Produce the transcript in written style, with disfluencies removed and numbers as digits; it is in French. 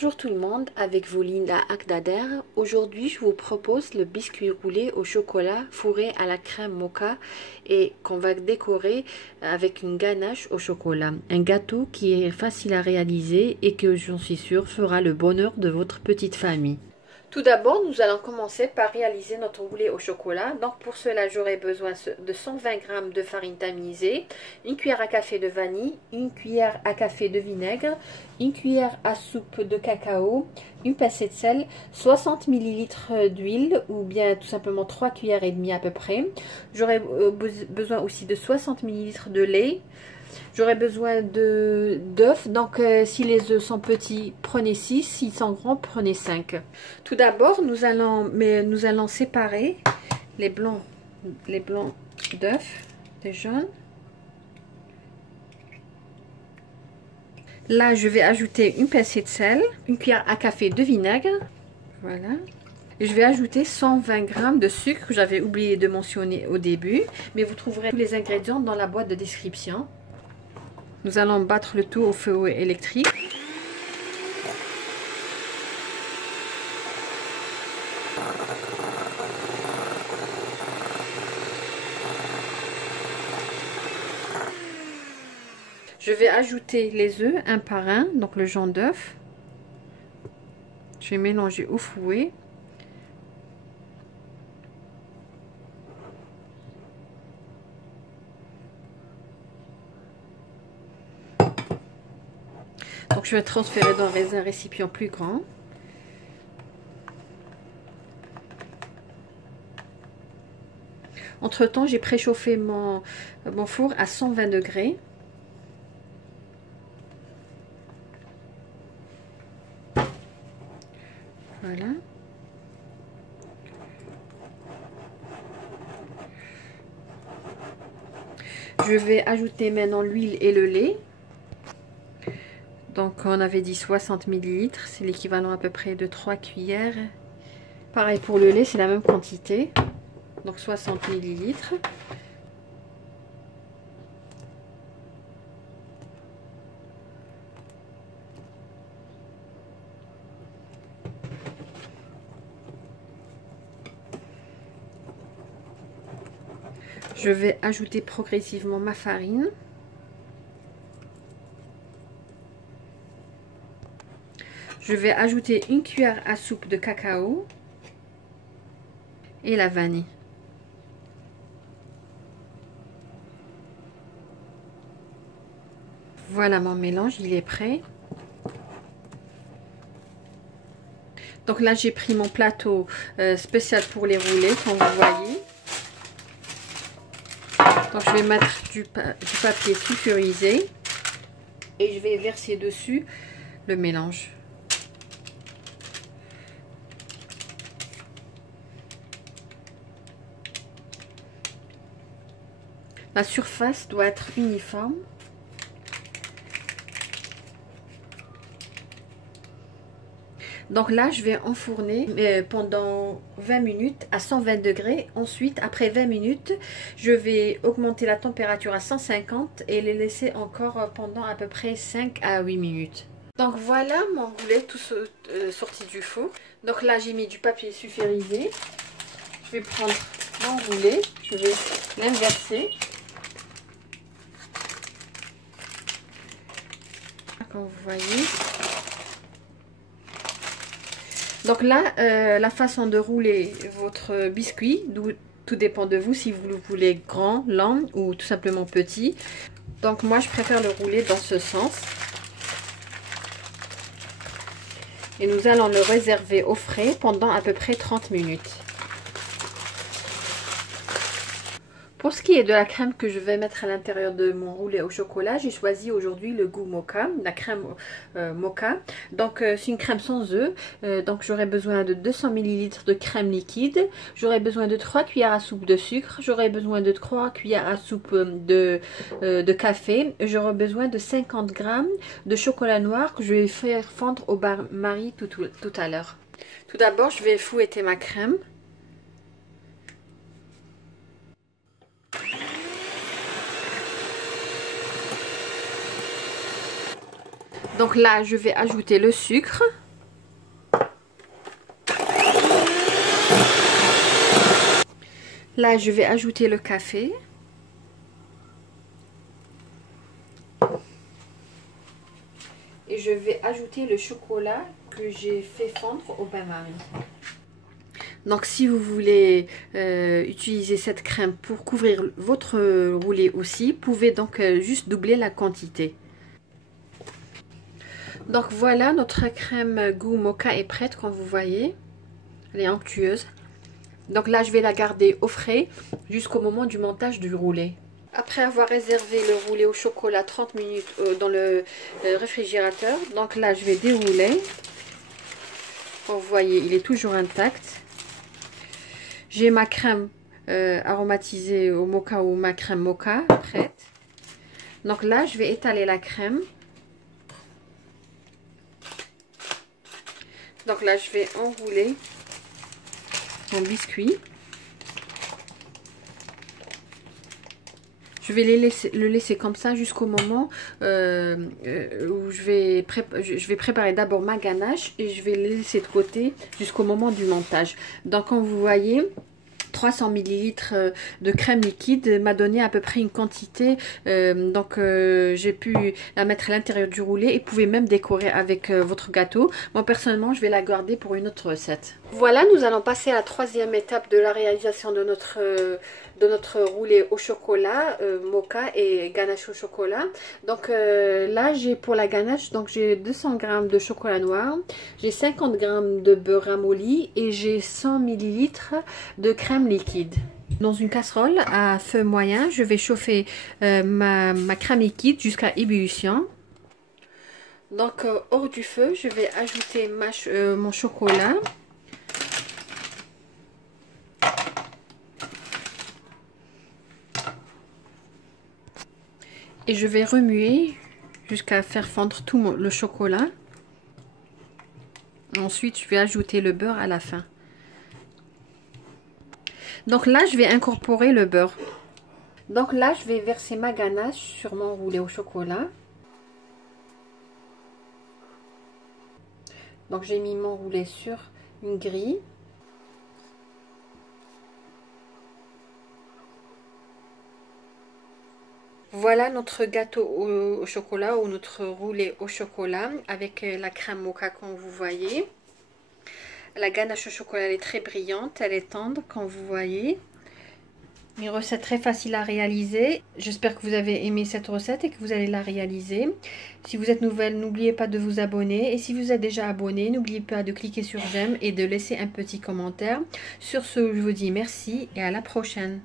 Bonjour tout le monde, avec vous Linda Akdader. Aujourd'hui je vous propose le biscuit roulé au chocolat fourré à la crème mocha et qu'on va décorer avec une ganache au chocolat. Un gâteau qui est facile à réaliser et que j'en suis sûre fera le bonheur de votre petite famille. Tout d'abord, nous allons commencer par réaliser notre roulé au chocolat. Donc pour cela, j'aurai besoin de 120 g de farine tamisée, une cuillère à café de vanille, une cuillère à café de vinaigre, une cuillère à soupe de cacao, une pincée de sel, 60 ml d'huile ou bien tout simplement 3 cuillères et demie à peu près. J'aurai besoin aussi de 60 ml de lait. J'aurai besoin d'œufs, donc si les œufs sont petits, prenez 6, s'ils sont grands, prenez 5. Tout d'abord, nous allons séparer les blancs d'œufs des jaunes. Là, je vais ajouter une pincée de sel, une cuillère à café de vinaigre, voilà. Et je vais ajouter 120 g de sucre, j'avais oublié de mentionner au début, mais vous trouverez tous les ingrédients dans la boîte de description. Nous allons battre le tout au feu électrique. Je vais ajouter les œufs un par un, donc le jaune d'œuf. Je vais mélanger au fouet. Donc je vais transférer dans un récipient plus grand. Entre temps, j'ai préchauffé mon four à 120 degrés. Voilà. Je vais ajouter maintenant l'huile et le lait. Donc on avait dit 60 ml, c'est l'équivalent à peu près de 3 cuillères. Pareil pour le lait, c'est la même quantité. Donc 60 ml. Je vais ajouter progressivement ma farine. Je vais ajouter une cuillère à soupe de cacao et la vanille. Voilà mon mélange, il est prêt. Donc là, j'ai pris mon plateau spécial pour les roulés, comme vous voyez. Donc je vais mettre du papier sulfurisé et je vais verser dessus le mélange. La surface doit être uniforme. Donc là, je vais enfourner pendant 20 minutes à 120 degrés. Ensuite, après 20 minutes, je vais augmenter la température à 150 et les laisser encore pendant à peu près 5 à 8 minutes. Donc voilà mon roulet tout sorti du four. Donc là, j'ai mis du papier sulfurisé. Je vais prendre mon roulet, je vais l'inverser. Comme vous voyez. Donc là, la façon de rouler votre biscuit, tout dépend de vous, si vous le voulez grand, lent ou tout simplement petit. Donc moi, je préfère le rouler dans ce sens. Et nous allons le réserver au frais pendant à peu près 30 minutes. Pour ce qui est de la crème que je vais mettre à l'intérieur de mon roulé au chocolat, j'ai choisi aujourd'hui le goût mocha, la crème mocha. Donc c'est une crème sans œufs, donc j'aurai besoin de 200 ml de crème liquide, j'aurai besoin de 3 cuillères à soupe de sucre, j'aurai besoin de 3 cuillères à soupe de café, j'aurai besoin de 50 g de chocolat noir que je vais faire fondre au bain-marie tout à l'heure. Tout d'abord, je vais fouetter ma crème. Donc là, je vais ajouter le sucre. Là, je vais ajouter le café. Et je vais ajouter le chocolat que j'ai fait fondre au bain-marie. Donc si vous voulez utiliser cette crème pour couvrir votre roulé aussi, vous pouvez donc juste doubler la quantité. Donc voilà, notre crème goût mocha est prête, comme vous voyez. Elle est onctueuse. Donc là, je vais la garder au frais jusqu'au moment du montage du roulé. Après avoir réservé le roulé au chocolat 30 minutes dans le réfrigérateur, donc là, je vais dérouler. Comme vous voyez, il est toujours intact. J'ai ma crème aromatisée au mocha ou ma crème mocha prête. Donc là, je vais étaler la crème. Donc là, je vais enrouler mon biscuit. Je vais le laisser comme ça jusqu'au moment où je vais préparer d'abord ma ganache et je vais le laisser de côté jusqu'au moment du montage. Donc comme vous voyez, 300 ml de crème liquide m'a donné à peu près une quantité, j'ai pu la mettre à l'intérieur du roulé et vous pouvez même décorer avec votre gâteau. Moi personnellement, je vais la garder pour une autre recette. Voilà, nous allons passer à la troisième étape de la réalisation de notre roulé au chocolat mocha et ganache au chocolat. Donc là, j'ai pour la ganache, donc j'ai 200 g de chocolat noir, j'ai 50 g de beurre ramolli et j'ai 100 ml de crème liquide. Dans une casserole à feu moyen, je vais chauffer ma crème liquide jusqu'à ébullition. Donc hors du feu, je vais ajouter mon chocolat. Et je vais remuer jusqu'à faire fondre tout le chocolat. Ensuite, je vais ajouter le beurre à la fin. Donc là, je vais incorporer le beurre. Donc là, je vais verser ma ganache sur mon roulé au chocolat. Donc j'ai mis mon roulé sur une grille. Voilà notre gâteau au chocolat ou notre roulé au chocolat avec la crème mocha comme vous voyez. La ganache au chocolat elle est très brillante, elle est tendre comme vous voyez. Une recette très facile à réaliser. J'espère que vous avez aimé cette recette et que vous allez la réaliser. Si vous êtes nouvelle, n'oubliez pas de vous abonner. Et si vous êtes déjà abonné, n'oubliez pas de cliquer sur j'aime et de laisser un petit commentaire. Sur ce, je vous dis merci et à la prochaine.